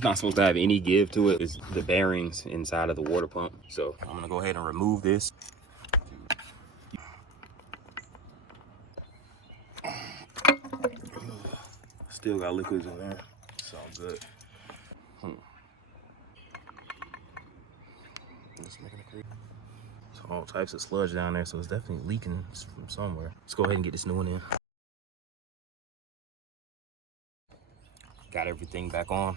It's not supposed to have any give to it. It's the bearings inside of the water pump. So I'm gonna go ahead and remove this. Still got liquids in there. It's all good. There's all types of sludge down there, so it's definitely leaking from somewhere. Let's go ahead and get this new one in. Got everything back on.